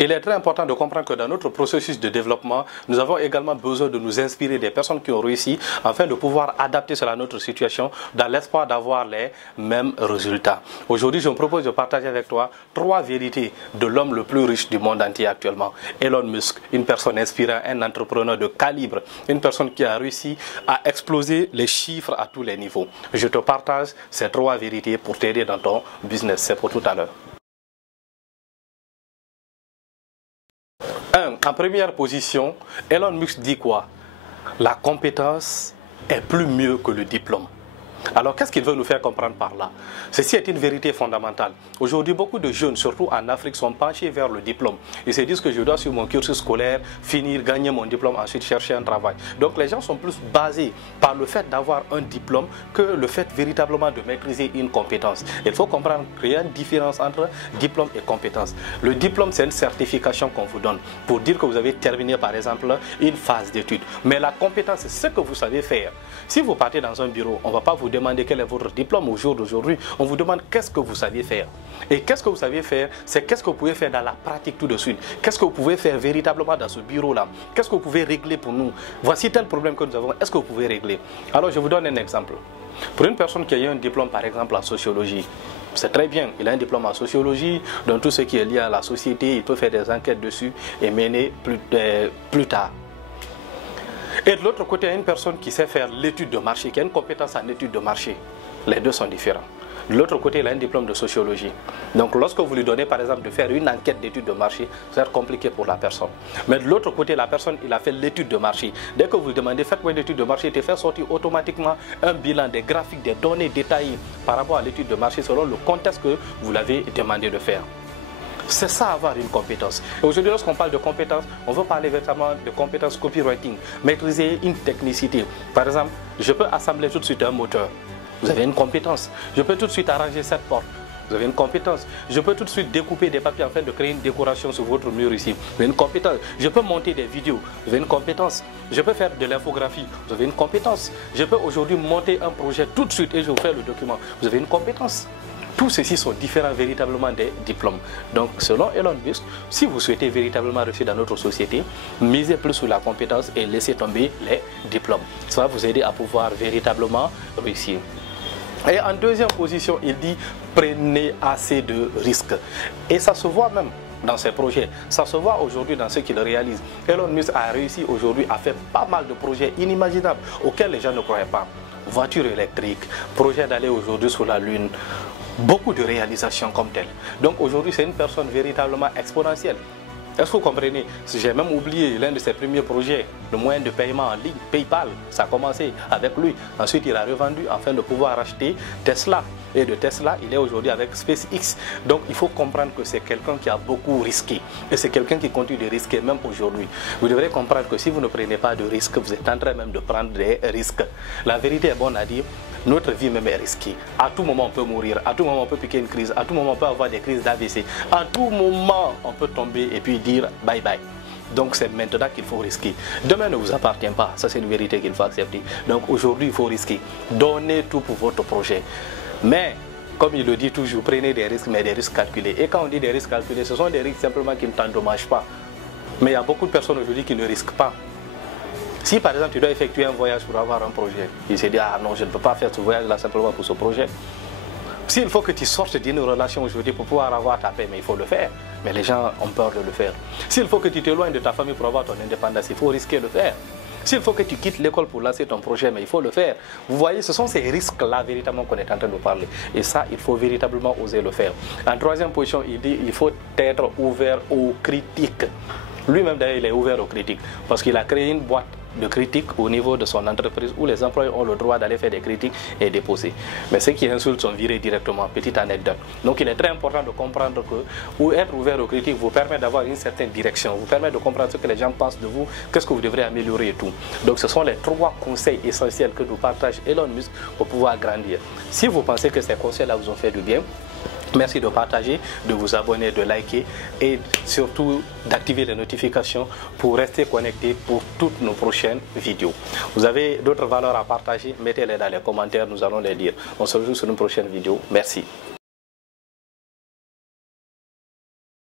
Il est très important de comprendre que dans notre processus de développement, nous avons également besoin de nous inspirer des personnes qui ont réussi afin de pouvoir adapter cela à notre situation dans l'espoir d'avoir les mêmes résultats. Aujourd'hui, je me propose de partager avec toi 3 vérités de l'homme le plus riche du monde entier actuellement. Elon Musk, une personne inspirante, un entrepreneur de calibre, une personne qui a réussi à exploser les chiffres à tous les niveaux. Je te partage ces 3 vérités pour t'aider dans ton business. C'est pour tout à l'heure. En première position, Elon Musk dit quoi? La compétence est plus mieux que le diplôme. Alors, qu'est-ce qu'il veut nous faire comprendre par là? Ceci est une vérité fondamentale. Aujourd'hui, beaucoup de jeunes, surtout en Afrique, sont penchés vers le diplôme. Ils se disent que je dois suivre mon cursus scolaire, finir, gagner mon diplôme, ensuite chercher un travail. Donc, les gens sont plus basés par le fait d'avoir un diplôme que le fait véritablement de maîtriser une compétence. Il faut comprendre qu'il y a une différence entre diplôme et compétence. Le diplôme, c'est une certification qu'on vous donne pour dire que vous avez terminé, par exemple, une phase d'études. Mais la compétence, c'est ce que vous savez faire. Si vous partez dans un bureau, on ne va pas vous demander quel est votre diplôme au jour d'aujourd'hui. On vous demande qu'est-ce que vous saviez faire. Et qu'est-ce que vous saviez faire, c'est qu'est-ce que vous pouvez faire dans la pratique tout de suite. Qu'est-ce que vous pouvez faire véritablement dans ce bureau-là. Qu'est-ce que vous pouvez régler pour nous. Voici tel problème que nous avons. Est-ce que vous pouvez régler? Alors, je vous donne un exemple. Pour une personne qui a eu un diplôme, par exemple, en sociologie, c'est très bien. Il a un diplôme en sociologie, dans tout ce qui est lié à la société. Il peut faire des enquêtes dessus et mener plus tard. Et de l'autre côté, il y a une personne qui sait faire l'étude de marché, qui a une compétence en étude de marché. Les deux sont différents. De l'autre côté, il a un diplôme de sociologie. Donc, lorsque vous lui donnez, par exemple, de faire une enquête d'étude de marché, ça va être compliqué pour la personne. Mais de l'autre côté, la personne, il a fait l'étude de marché. Dès que vous lui demandez, faites-moi une étude de marché, il te fait sortir automatiquement un bilan, des graphiques, des données détaillées par rapport à l'étude de marché selon le contexte que vous l'avez demandé de faire. C'est ça, avoir une compétence. Et aujourd'hui, lorsqu'on parle de compétence, on veut parler véritablement de compétences copywriting, maîtriser une technicité. Par exemple, je peux assembler tout de suite un moteur. Vous avez une compétence. Je peux tout de suite arranger cette porte. Vous avez une compétence. Je peux tout de suite découper des papiers afin de créer une décoration sur votre mur ici. Vous avez une compétence. Je peux monter des vidéos. Vous avez une compétence. Je peux faire de l'infographie. Vous avez une compétence. Je peux aujourd'hui monter un projet tout de suite et je vous fais le document. Vous avez une compétence. Tous ceux-ci sont différents véritablement des diplômes. Donc, selon Elon Musk, si vous souhaitez véritablement réussir dans notre société, misez plus sur la compétence et laissez tomber les diplômes. Ça va vous aider à pouvoir véritablement réussir. Et en deuxième position, il dit prenez assez de risques. Et ça se voit même dans ses projets. Ça se voit aujourd'hui dans ce qu'il réalise. Elon Musk a réussi aujourd'hui à faire pas mal de projets inimaginables auxquels les gens ne croyaient pas. Voiture électrique, projet d'aller aujourd'hui sur la Lune. Beaucoup de réalisations comme telles. Donc aujourd'hui, c'est une personne véritablement exponentielle. Est-ce que vous comprenez? J'ai même oublié l'un de ses premiers projets, le moyen de paiement en ligne, PayPal. Ça a commencé avec lui. Ensuite, il a revendu afin de pouvoir acheter Tesla. Et de Tesla, il est aujourd'hui avec SpaceX. Donc, il faut comprendre que c'est quelqu'un qui a beaucoup risqué. Et c'est quelqu'un qui continue de risquer même aujourd'hui. Vous devrez comprendre que si vous ne prenez pas de risques, vous êtes en train même de prendre des risques. La vérité est bonne à dire. Notre vie même est risquée. À tout moment, on peut mourir. À tout moment, on peut piquer une crise. À tout moment, on peut avoir des crises d'AVC. À tout moment, on peut tomber et puis dire bye bye. Donc, c'est maintenant qu'il faut risquer. Demain ne vous appartient pas. Ça, c'est une vérité qu'il faut accepter. Donc, aujourd'hui, il faut risquer. Donnez tout pour votre projet. Mais, comme il le dit toujours, prenez des risques, mais des risques calculés. Et quand on dit des risques calculés, ce sont des risques simplement qui ne t'endommagent pas. Mais il y a beaucoup de personnes aujourd'hui qui ne risquent pas. Si par exemple tu dois effectuer un voyage pour avoir un projet, il se dit ah non, je ne peux pas faire ce voyage-là simplement pour ce projet. S'il faut que tu sortes d'une relation aujourd'hui pour pouvoir avoir ta paix, mais il faut le faire. Mais les gens ont peur de le faire. S'il faut que tu t'éloignes de ta famille pour avoir ton indépendance, il faut risquer de le faire. S'il faut que tu quittes l'école pour lancer ton projet, mais il faut le faire. Vous voyez, ce sont ces risques-là véritablement qu'on est en train de parler. Et ça, il faut véritablement oser le faire. En troisième position, il dit il faut être ouvert aux critiques. Lui-même d'ailleurs, il est ouvert aux critiques parce qu'il a créé une boîte de critiques au niveau de son entreprise où les employés ont le droit d'aller faire des critiques et déposer. Mais ceux qui insultent sont virés directement. Petite anecdote. Donc il est très important de comprendre que être ouvert aux critiques vous permet d'avoir une certaine direction, vous permet de comprendre ce que les gens pensent de vous, qu'est-ce que vous devrez améliorer et tout. Donc ce sont les 3 conseils essentiels que nous partage Elon Musk pour pouvoir grandir. Si vous pensez que ces conseils-là vous ont fait du bien, merci de partager, de vous abonner, de liker et surtout d'activer les notifications pour rester connecté pour toutes nos prochaines vidéos. Vous avez d'autres valeurs à partager, mettez-les dans les commentaires, nous allons les dire. On se retrouve sur une prochaine vidéo. Merci.